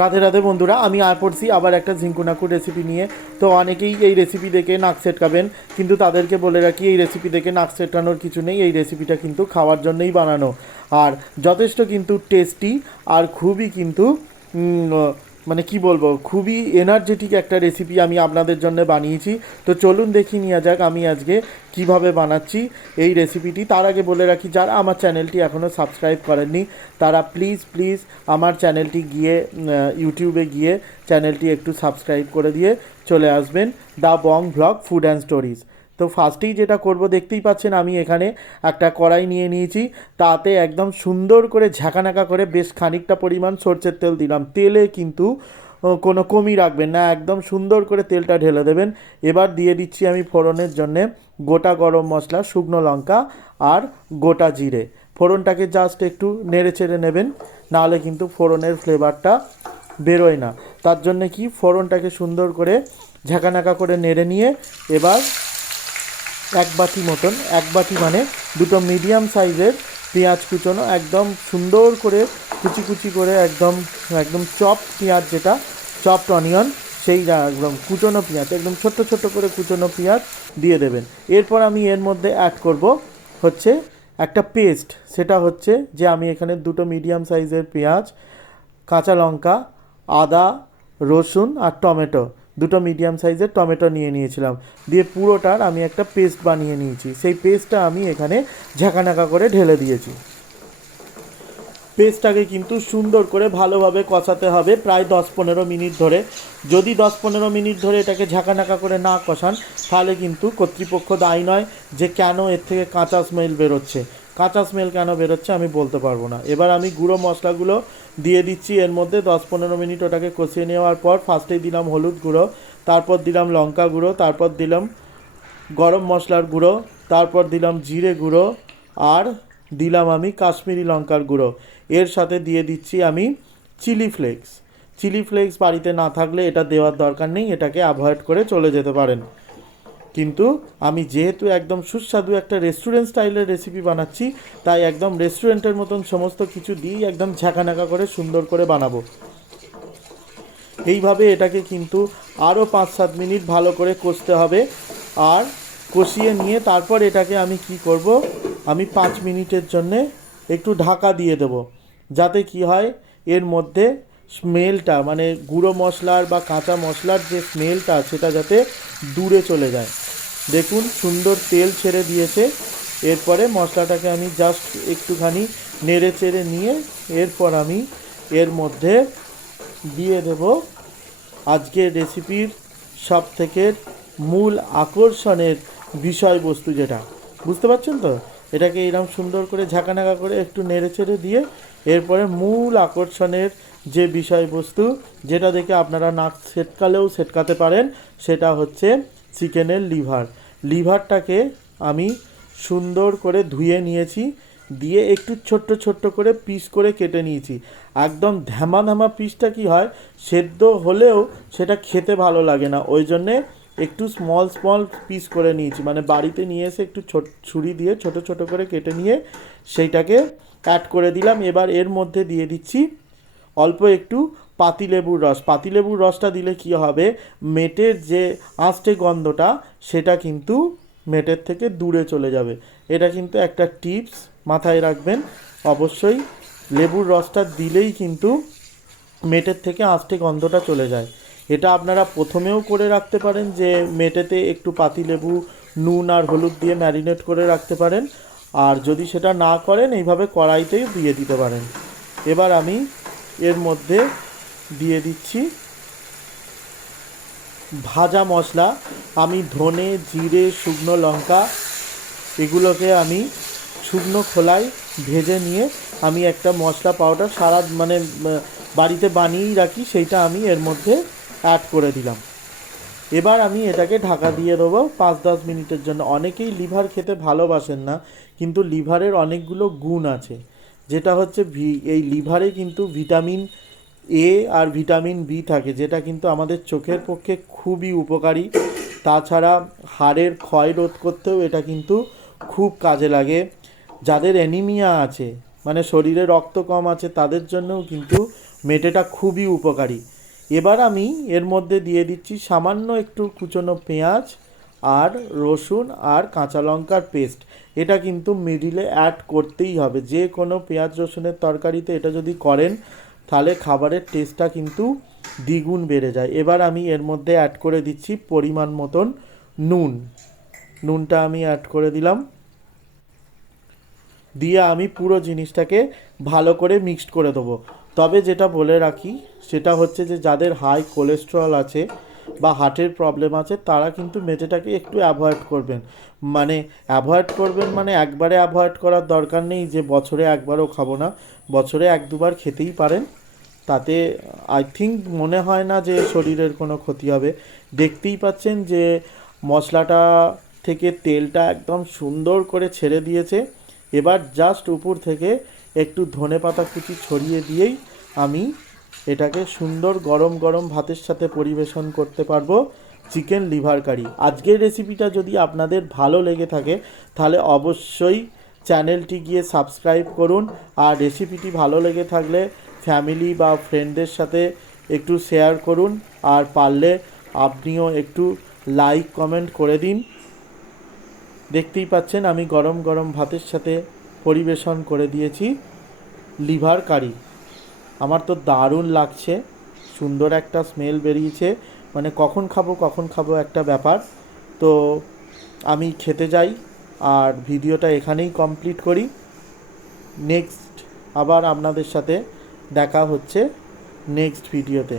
রাধে রাধে বন্ধুরা, আমি আর পড়ছি আবার একটা ঝিঙ্কুনাকুর রেসিপি নিয়ে। তো অনেকেই এই রেসিপি দেখে নাক সেটকাবেন, কিন্তু তাদেরকে বলে রাখি এই রেসিপি দেখে নাক সেটকানোর কিছু নেই। এই রেসিপিটা কিন্তু খাওয়ার জন্যই বানানো, আর যথেষ্ট কিন্তু টেস্টি, আর খুবই কিন্তু উম, মানে কি বলবো, খুবই এনার্জেটিক একটা রেসিপি আমি আপনাদের জন্য বানিয়েছি। তো চলুন দেখি নিয়ে যাক আমি আজকে কিভাবে বানাচ্ছি এই রেসিপিটি। তার আগে বলে রাখি, যারা আমার চ্যানেলটি এখনও সাবস্ক্রাইব করেননি তারা প্লিজ প্লিজ আমার চ্যানেলটি গিয়ে ইউটিউবে গিয়ে চ্যানেলটি একটু সাবস্ক্রাইব করে দিয়ে চলে আসবেন, the Bong vlog food and stories. তো ফার্স্টেই যেটা করব, দেখতেই পাচ্ছেন আমি এখানে একটা কড়াই নিয়ে নিয়েছি। তাতে একদম সুন্দর করে ঝাঁকানাকা করে বেশ খানিকটা পরিমাণ সরষের তেল দিলাম। তেলে কিন্তু কোনো কমই রাখবেন না, একদম সুন্দর করে তেলটা ঢেলে দেবেন। এবার দিয়ে দিচ্ছি আমি ফোড়নের জন্যে গোটা গরম মশলা, শুকনো লঙ্কা আর গোটা জিরে। ফোড়নটাকে জাস্ট একটু নেড়ে চেড়ে নেবেন, নাহলে কিন্তু ফোড়নের ফ্লেভারটা বেরোয় না। তার জন্যে কি, ফোড়নটাকে সুন্দর করে ঝাঁকানাকা করে নেড়ে নিয়ে এবার এক বাটি মানে দুটো মিডিয়াম সাইজের পেঁয়াজ কুচোনো, একদম সুন্দর করে কুচি কুচি করে, একদম একদম চপ পেঁয়াজ, যেটা চপড অনিয়ন, সেই একদম কুচোনো পেঁয়াজ, একদম ছোট্ট ছোট্ট করে কুচোনো পেঁয়াজ দিয়ে দেবেন। এরপর আমি এর মধ্যে অ্যাড করব হচ্ছে একটা পেস্ট। সেটা হচ্ছে যে আমি এখানে দুটো মিডিয়াম সাইজের পেঁয়াজ, কাঁচা লঙ্কা, আদা, রসুন আর টমেটো, দুটো মিডিয়াম সাইজের টমেটো নিয়ে নিয়েছিলাম, দিয়ে পুরোটার আমি একটা পেস্ট বানিয়ে নিয়েছি। সেই পেস্টটা আমি এখানে ঝাঁকানাকা করে ঢেলে দিয়েছি। পেস্টটাকে কিন্তু সুন্দর করে ভালোভাবে কষাতে হবে প্রায় 10-15 মিনিট ধরে। যদি 10-15 মিনিট ধরে এটাকে ঝাঁকানাকা করে না কষান, তাহলে কিন্তু কর্তৃপক্ষ দায়ী নয় যে কেন এর থেকে কাঁচা স্মেল বেরোচ্ছে। কাঁচা স্মেল কেন বেরোচ্ছে আমি বলতে পারবো না। এবার আমি গুঁড়ো মশলাগুলো দিয়ে দিচ্ছি এর মধ্যে। 10-15 মিনিট ওটাকে কষিয়ে নেওয়ার পর ফার্স্টেই দিলাম হলুদ গুঁড়ো, তারপর দিলাম লঙ্কা গুঁড়ো, তারপর দিলাম গরম মশলার গুঁড়ো, তারপর দিলাম জিরে গুঁড়ো, আর দিলাম আমি কাশ্মীরি লঙ্কার গুঁড়ো। এর সাথে দিয়ে দিচ্ছি আমি চিলি ফ্লেক্স। চিলি ফ্লেক্স বাড়িতে না থাকলে এটা দেওয়ার দরকার নেই, এটাকে অ্যাভয়েড করে চলে যেতে পারেন। কিন্তু আমি যেহেতু একদম সুস্বাদু একটা রেস্টুরেন্ট স্টাইলের রেসিপি বানাচ্ছি, তাই একদম রেস্টুরেন্টের মতন সমস্ত কিছু দিয়েই একদম ঝাঁকানাকা করে সুন্দর করে বানাবো। এইভাবে এটাকে কিন্তু আরও 5-7 মিনিট ভালো করে কষতে হবে। আর কষিয়ে নিয়ে তারপর এটাকে আমি কি করব, আমি 5 মিনিটের জন্যে একটু ঢাকা দিয়ে দেব, যাতে কি হয়, এর মধ্যে স্মেলটা, মানে গুঁড়ো মশলার বা কাঁচা মশলার যে স্মেলটা, সেটা যাতে দূরে চলে যায়। দেখুন সুন্দর তেল ছেড়ে দিয়েছে। এরপরে মশলাটাকে আমি জাস্ট একটুখানি নেড়ে চেড়ে নিয়ে এরপর আমি এর মধ্যে দিয়ে দেব আজকের রেসিপির সবথেকে মূল আকর্ষণের বিষয়বস্তু, যেটা বুঝতে পারছেন তো। এটাকে এরকম সুন্দর করে ঝাঁকানাকা করে একটু নেড়ে চেড়ে দিয়ে এরপরে মূল আকর্ষণের যে বিষয়বস্তু, যেটা দেখে আপনারা নাক সেটকালেও সেটকাতে পারেন, সেটা হচ্ছে চিকেনের লিভার। লিভারটাকে আমি সুন্দর করে ধুয়ে নিয়েছি, দিয়ে একটু ছোট্ট ছোট্ট করে পিস করে কেটে নিয়েছি। একদম ধ্যামা ধ্যামা পিসটা কি হয়, সেদ্ধ হলেও সেটা খেতে ভালো লাগে না, ওই জন্যে একটু স্মল স্মল পিস করে নিয়েছি। মানে বাড়িতে নিয়ে এসে একটু ছুরি দিয়ে ছোট ছোট করে কেটে নিয়ে সেইটাকে অ্যাড করে দিলাম। এবার এর মধ্যে দিয়ে দিচ্ছি অল্প একটু পাতিলেবুর রস। পাতিলেবুর রসটা দিলে কি হবে, মেটের যে আঁশটে গন্ধটা, সেটা কিন্তু মেটের থেকে দূরে চলে যাবে। এটা কিন্তু একটা টিপস, মাথায় রাখবেন অবশ্যই। লেবুর রসটা দিলেই কিন্তু মেটের থেকে আঁশটে গন্ধটা চলে যায়। এটা আপনারা প্রথমেও করে রাখতে পারেন, যে মেটেতে একটু পাতিলেবু, নুন আর হলুদ দিয়ে ম্যারিনেট করে রাখতে পারেন। আর যদি সেটা না করেন, এইভাবে কড়াইতেই দিয়ে দিতে পারেন। এবার আমি এর মধ্যে দিয়ে দিচ্ছি ভাজা মশলা। আমি ধনে, জিরে, শুকনো লঙ্কা, এগুলোকে আমি শুকনো খোলায় ভেজে নিয়ে আমি একটা মশলা পাউডার মানে বাড়িতে বানিয়েই রাখি, সেইটা আমি এর মধ্যে অ্যাড করে দিলাম। এবার আমি এটাকে ঢাকা দিয়ে দেবো 5-10 মিনিটের জন্য। অনেকেই লিভার খেতে ভালোবাসেন না, কিন্তু লিভারের অনেকগুলো গুণ আছে। যেটা হচ্ছে এই লিভারে কিন্তু ভিটামিন এ আর ভিটামিন বি থাকে, যেটা কিন্তু আমাদের চোখের পক্ষে খুবই উপকারী। তাছাড়া হাড়ের ক্ষয় রোধ করতেও এটা কিন্তু খুব কাজে লাগে। যাদের অ্যানিমিয়া আছে, মানে শরীরে রক্ত কম আছে, তাদের জন্যও কিন্তু মেটেটা খুবই উপকারী। এবার আমি এর মধ্যে দিয়ে দিচ্ছি সামান্য একটু কুচনো পেঁয়াজ আর রসুন আর কাঁচা লঙ্কার পেস্ট। এটা কিন্তু মিডিলে অ্যাড করতেই হবে, যে কোনো পেঁয়াজ রসুনের তরকারিতে এটা যদি করেন তাহলে খাবারের টেস্টটা কিন্তু দ্বিগুণ বেড়ে যায়। এবার আমি এর মধ্যে অ্যাড করে দিচ্ছি পরিমাণ মতন নুনটা আমি অ্যাড করে দিলাম, দিয়ে আমি পুরো জিনিসটাকে ভালো করে মিক্সড করে দেবো। তবে যেটা বলে রাখি সেটা হচ্ছে যে যাদের হাই কোলেস্টেরল আছে বা হার্টের প্রবলেম আছে তারা কিন্তু মেটেটাকে একটু অ্যাভয়েড করবেন। মানে একবারে অ্যাভয়েড করার দরকার নেই যে বছরে একবারও খাবো না, বছরে এক দুবার খেতেই পারেন। তাতে আই থিঙ্ক মনে হয় না যে শরীরের কোনো ক্ষতি হবে। দেখতেই পাচ্ছেন যে মশলাটা থেকে তেলটা একদম সুন্দর করে ছেড়ে দিয়েছে। এবার জাস্ট উপর থেকে একটু ধনেপাতা কুচি ছড়িয়ে দিয়েই আমি এটাকে সুন্দর গরম গরম ভাতের সাথে পরিবেশন করতে পারবো চিকেন লিভার কারি। আজকের রেসিপিটা যদি আপনাদের ভালো লেগে থাকে তাহলে অবশ্যই চ্যানেলটি গিয়ে সাবস্ক্রাইব করুন, আর রেসিপিটি ভালো লেগে থাকলে ফ্যামিলি বা ফ্রেন্ডদের সাথে একটু শেয়ার করুন, আর পারলে আপনিও একটু লাইক কমেন্ট করে দিন। দেখতেই পাচ্ছেন আমি গরম গরম ভাতের সাথে পরিবেশন করে দিয়েছি লিভার কারি। আমার তো দারুণ লাগছে, সুন্দর একটা স্মেল বেরিয়েছে, মানে কখন খাবো একটা ব্যাপার। তো আমি খেতে যাই আর ভিডিওটা এখানেই কমপ্লিট করি। নেক্সট আবার আপনাদের সাথে দেখা হচ্ছে নেক্সট ভিডিওতে।